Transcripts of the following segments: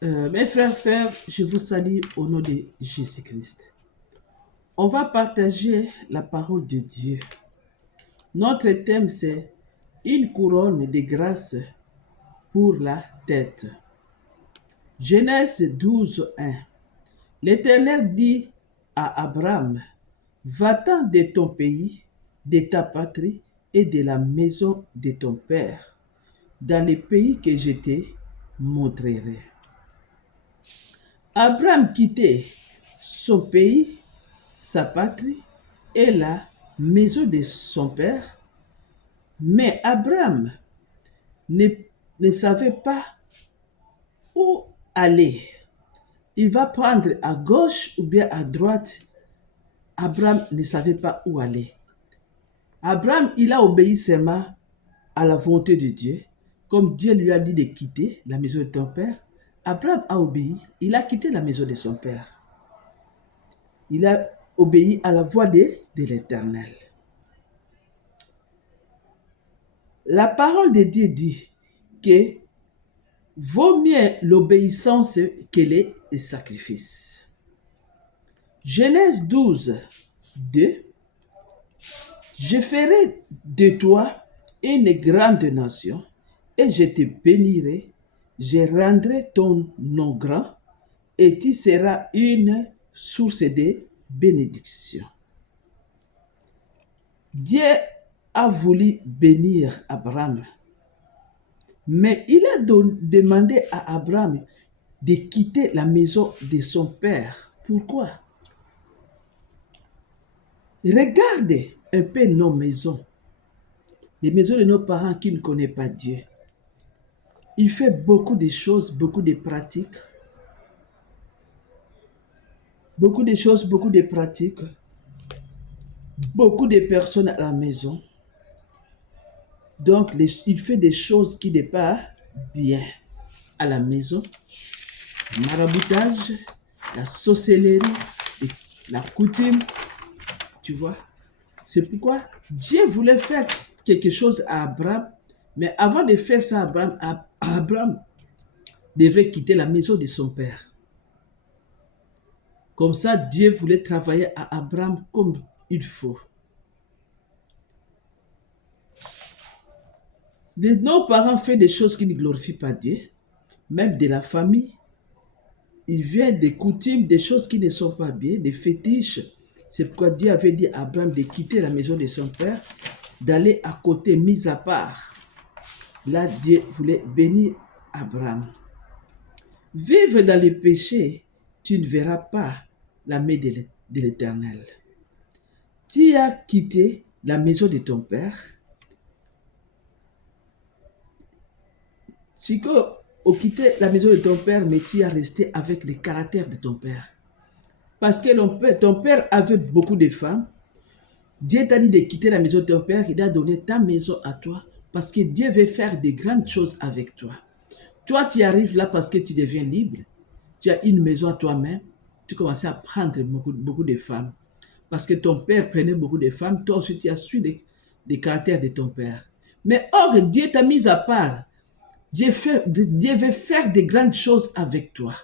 Mes frères, sœurs, je vous salue au nom de Jésus-Christ. On va partager la parole de Dieu. Notre thème, c'est une couronne de grâce pour la tête. Genèse 12, 1. L'Éternel dit à Abraham, va-t'en de ton pays, de ta patrie et de la maison de ton père, dans le pays que je te montrerai. Abraham quittait son pays, sa patrie et la maison de son père, mais Abraham ne, ne savait pas où aller. Il va prendre à gauche ou bien à droite. Abraham ne savait pas où aller. Abraham, il a obéi seulement à la volonté de Dieu, comme Dieu lui a dit de quitter la maison de ton père. Abraham a obéi, il a quitté la maison de son père. Il a obéi à la voix de l'Éternel. La parole de Dieu dit que vaut mieux l'obéissance que les sacrifices. Genèse 12, 2. Je ferai de toi une grande nation et je te bénirai, je rendrai ton nom grand et tu seras une source de bénédiction. Dieu a voulu bénir Abraham, mais il a demandé à Abraham de quitter la maison de son père. Pourquoi? Regarde un peu nos maisons, les maisons de nos parents qui ne connaissent pas Dieu. Il fait beaucoup de choses, beaucoup de pratiques, beaucoup de choses, beaucoup de pratiques, beaucoup de personnes à la maison. Donc, il fait des choses qui n'est pas bien à la maison. Maraboutage, la sorcellerie, la coutume, tu vois. C'est pourquoi Dieu voulait faire quelque chose à Abraham, mais avant de faire ça, Abraham devait quitter la maison de son père. Comme ça, Dieu voulait travailler à Abraham comme il faut. Nos parents font des choses qui ne glorifient pas Dieu, même de la famille. Il vient des coutumes, des choses qui ne sont pas bien, des fétiches. C'est pourquoi Dieu avait dit à Abraham de quitter la maison de son père, d'aller à côté, mis à part. Là, Dieu voulait bénir Abraham. Vivre dans le péché, tu ne verras pas la main de l'Éternel. Tu as quitté la maison de ton père. Tu as quitté la maison de ton père, mais tu as resté avec le caractère de ton père. Parce que ton père avait beaucoup de femmes. Dieu t'a dit de quitter la maison de ton père, il a donné ta maison à toi parce que Dieu veut faire de grandes choses avec toi. Toi, tu arrives là parce que tu deviens libre. Tu as une maison à toi-même. Tu commences à prendre beaucoup de femmes. Parce que ton père prenait beaucoup de femmes. Toi aussi, tu as suivi les caractères de ton père. Mais or, Dieu t'a mis à part. Dieu veut faire de grandes choses avec toi.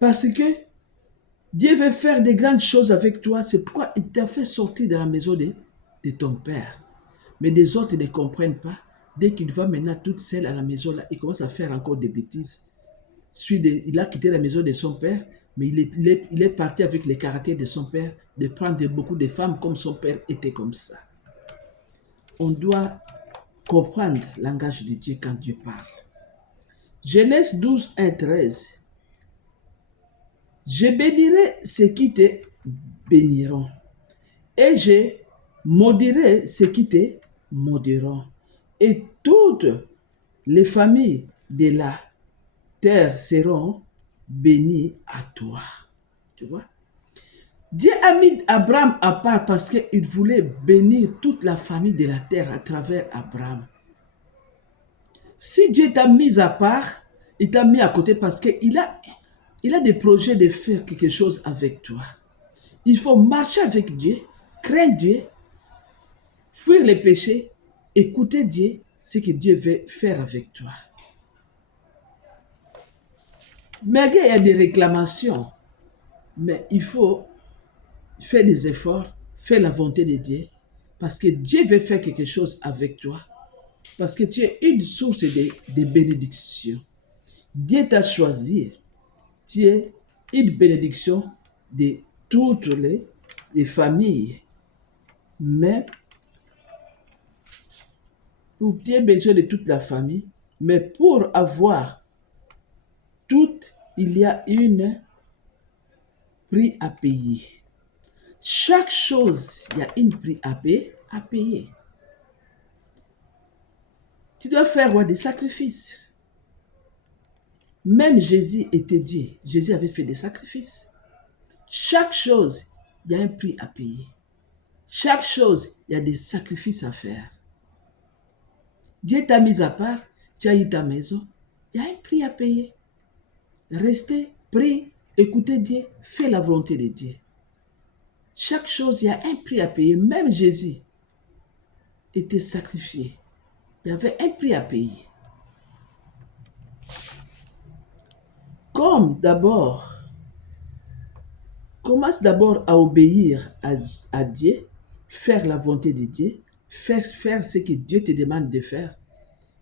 Parce que Dieu veut faire de grandes choses avec toi. C'est pourquoi il t'a fait sortir de la maison de ton père. Mais des autres ne comprennent pas. Dès qu'il va maintenant toute seule à la maison, là, il commence à faire encore des bêtises. Il a quitté la maison de son père, mais il est parti avec les caractères de son père, de prendre beaucoup de femmes comme son père était comme ça. On doit comprendre le langage de Dieu quand Dieu parle. Genèse 12, 1, 13. Je bénirai ceux qui te béniront, et je maudirai ceux qui te maudiront. Et toutes les familles de la terre seront bénies à toi. Tu vois? Dieu a mis Abraham à part parce qu'il voulait bénir toute la famille de la terre à travers Abraham. Si Dieu t'a mis à part, il t'a mis à côté parce qu'il a des projets de faire quelque chose avec toi. Il faut marcher avec Dieu, craindre Dieu, fuir les péchés, écouter Dieu, ce que Dieu veut faire avec toi. Malgré il y a des réclamations, mais il faut faire des efforts, faire la volonté de Dieu, parce que Dieu veut faire quelque chose avec toi, parce que tu es une source de bénédiction. Dieu t'a choisi, tu es une bénédiction de toutes les familles. Mais pour tu es bénédiction de toute la famille, mais pour avoir tout, il y a une prix à payer. Chaque chose, il y a une prix à payer. Tu dois faire des sacrifices. Même Jésus était Dieu. Jésus avait fait des sacrifices. Chaque chose, il y a un prix à payer. Chaque chose, il y a des sacrifices à faire. Dieu t'a mis à part, tu as eu ta maison, il y a un prix à payer. Restez, priez, écoutez Dieu, fais la volonté de Dieu. Chaque chose, il y a un prix à payer. Même Jésus était sacrifié. Il y avait un prix à payer. Commence d'abord à obéir à Dieu, faire la volonté de Dieu, faire ce que Dieu te demande de faire.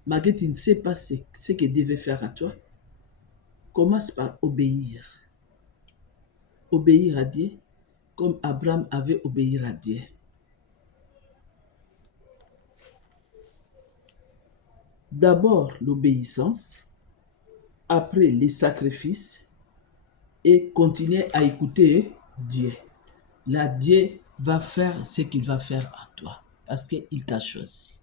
Malgré que tu ne sais pas ce que Dieu veut faire à toi, commence par obéir. Obéir à Dieu comme Abraham avait obéi à Dieu. D'abord l'obéissance, après les sacrifices et continuer à écouter Dieu. Là, Dieu va faire ce qu'il va faire à toi parce qu'il t'a choisi.